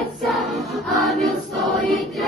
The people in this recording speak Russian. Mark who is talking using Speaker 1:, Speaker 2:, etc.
Speaker 1: сердца, а мил стоит